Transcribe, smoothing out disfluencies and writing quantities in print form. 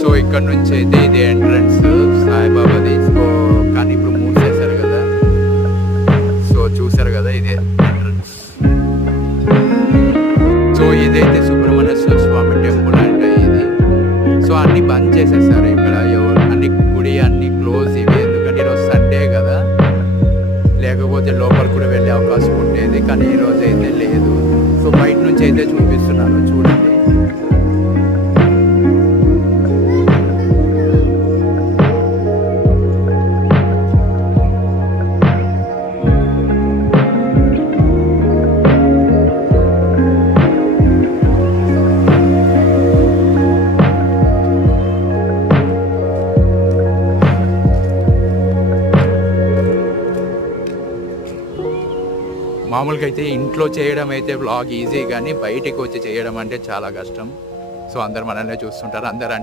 So ఇక్కడ నుంచి అయితే ఇది ఎంట్రన్స్ సాయిబాబాది. సో కానీ ఇప్పుడు మూసేశారు కదా. సో చూసారు కదా ఇదే ఎంట్రన్స్. సో ఇదైతే సుబ్రహ్మణ్యేశ్వర స్వామి టెంపుల్ అంటే ఇది. సో అన్ని బంద్ చేసేసారు ఇక్కడ. అన్ని గుడి అన్ని క్లోజ్ ఇవి, ఎందుకంటే ఈరోజు సండే కదా. లేకపోతే లోపల కూడా వెళ్ళే అవకాశం ఉండేది, కానీ ఈరోజు అయితే లేదు. సో బయట నుంచి అయితే చూపిస్తున్నాను, చూడండి. మామూలుగా అయితే ఇంట్లో చేయడం అయితే వ్లాగ్ ఈజీ, కానీ బయటికి వచ్చి చేయడం అంటే చాలా కష్టం. సో అందరు మనల్ని చూస్తుంటారు. అందరు